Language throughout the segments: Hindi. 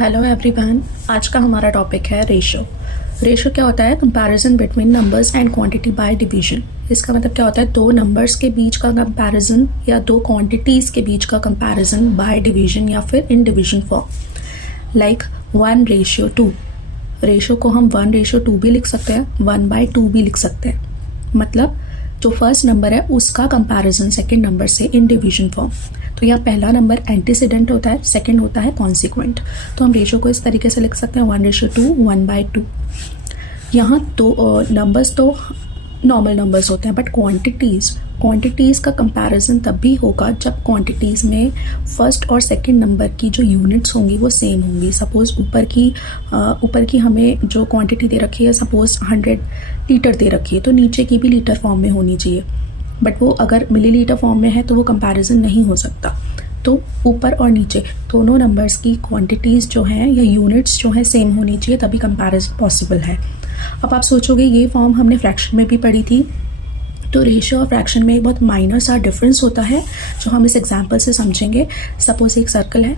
Hello everyone. आज का हमारा टॉपिक है रेशो। रेशो क्या होता है? Comparison between numbers and quantity by division. इसका मतलब क्या होता है? दो नंबर्स के बीच का कंपैरिजन या दो क्वांटिटीज़ के बीच का कंपैरिजन बाय डिवीजन या फिर in division form. Like 1:2। Ratio को हम 1:2 भी लिख सकते हैं, 1/2 भी लिख सकते हैं। मतलब जो फर्स्ट नंबर है उसका कंपैरिजन सेकंड नंबर से इन डिवीजन फॉर्म। तो यहाँ पहला नंबर एंटीसीडेंट होता है, सेकंड होता है कॉन्सिक्वेंट। तो हम रेशो को इस तरीके से लिख सकते हैं 1:2, 1/2। यहाँ तो नंबर्स तो नॉर्मल नंबर्स होते हैं, बट क्वांटिटीज़ का कंपैरिजन तब भी होगा जब क्वांटिटीज़ में फर्स्ट और सेकंड नंबर की जो यूनिट्स होंगी वो सेम होंगी। सपोज़ ऊपर की हमें जो क्वांटिटी दे रखी है, सपोज़ 100 लीटर दे रखी है, तो नीचे की भी लीटर फॉर्म में होनी चाहिए। बट वो अगर मिलीलीटर फॉर्म में है तो वो कंपैरिजन नहीं हो सकता। तो ऊपर और नीचे दोनों नंबर्स की क्वांटिटीज़ जो हैं या यूनिट्स जो हैं सेम होनी चाहिए, तभी कंपैरिजन पॉसिबल है। अब आप सोचोगे ये फॉर्म हमने फ्रैक्शन में भी पढ़ी थी। तो रेशियो और फ्रैक्शन में एक बहुत माइनर सा डिफरेंस होता है जो हम इस एग्जांपल से समझेंगे। सपोज एक सर्कल है,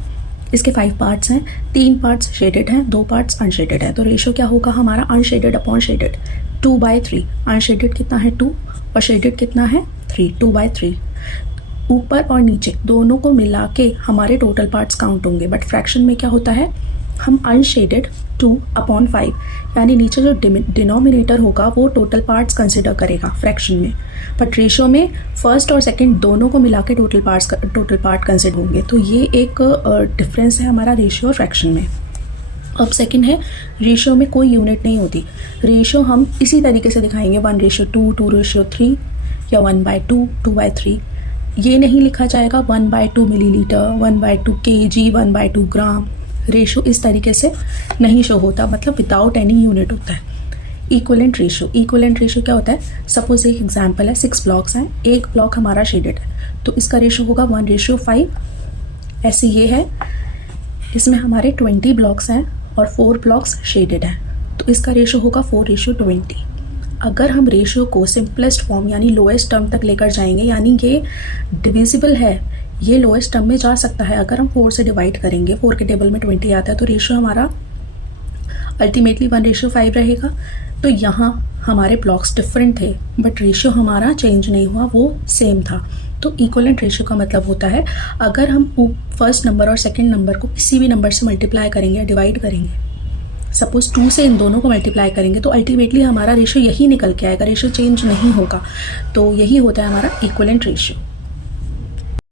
इसके 5 पार्ट्स हैं, 3 पार्ट्स शेडेड हैं, 2 पार्ट्स अनशेडेड है। तो रेशियो क्या होगा हमारा? Unshielded upon shaded, 2/3। अनशेडेड कितना है? 2, और शेडेड कितना है? 3, 2/3। ऊपर और नीचे दोनों को मिला के हमारे टोटल पार्ट्स काउंट होंगे। बट फ्रैक्शन में क्या होता है? हम अनशेडेड 2/5, यानी नीचे जो डिनोमिनेटर होगा वो टोटल पार्ट्स कंसिडर करेगा फ्रैक्शन में। बट रेशियो में फर्स्ट और सेकंड दोनों को मिला के टोटल पार्ट कंसिडर होंगे। तो ये एक डिफरेंस है हमारा रेशियो और फ्रैक्शन में। अब सेकंड है, रेशियो में कोई यूनिट नहीं होती। रेशियो हम इसी तरीके से दिखाएंगे 1:2, 2:3 या 1/2, 2/3। ये नहीं लिखा जाएगा 1/2 मिलीलीटर, 1/2 kg, 1/2 ग्राम। रेशो इस तरीके से नहीं शो होता, मतलब विदाउट एनी यूनिट होता है। इक्विवेलेंट रेशो क्या होता है? सपोज एक एग्जांपल है, 6 ब्लॉक्स हैं, एक ब्लॉक हमारा शेडेड है, तो इसका रेशो होगा 1:5। ऐसे ये है, इसमें हमारे 20 ब्लॉक्स हैं और 4 ब्लॉक्स शेडेड हैं, तो इसका रेशो होगा 4:20। अगर हम रेशियो को सिंपलेस्ट फॉर्म यानी लोएस्ट टर्म तक लेकर जाएंगे, यानी ये डिविजिबल है, ये लोएस्ट टर्म में जा सकता है। अगर हम 4 से डिवाइड करेंगे, 4 के टेबल में 20 आता है, तो रेशियो हमारा अल्टीमेटली 1:5 रहेगा। तो यहाँ हमारे ब्लॉक्स डिफरेंट थे बट रेशियो हमारा चेंज नहीं हुआ, वो सेम था। तो इक्विवेलेंट रेशियो का मतलब होता है अगर हम फर्स्ट नंबर और सेकेंड नंबर को किसी भी नंबर से मल्टीप्लाई करेंगे, डिवाइड करेंगे, सपोज 2 से इन दोनों को मल्टीप्लाई करेंगे, तो अल्टीमेटली हमारा रेशियो यही निकल के आएगा, रेशियो चेंज नहीं होगा। तो यही होता है हमारा इक्विवेलेंट रेशियो।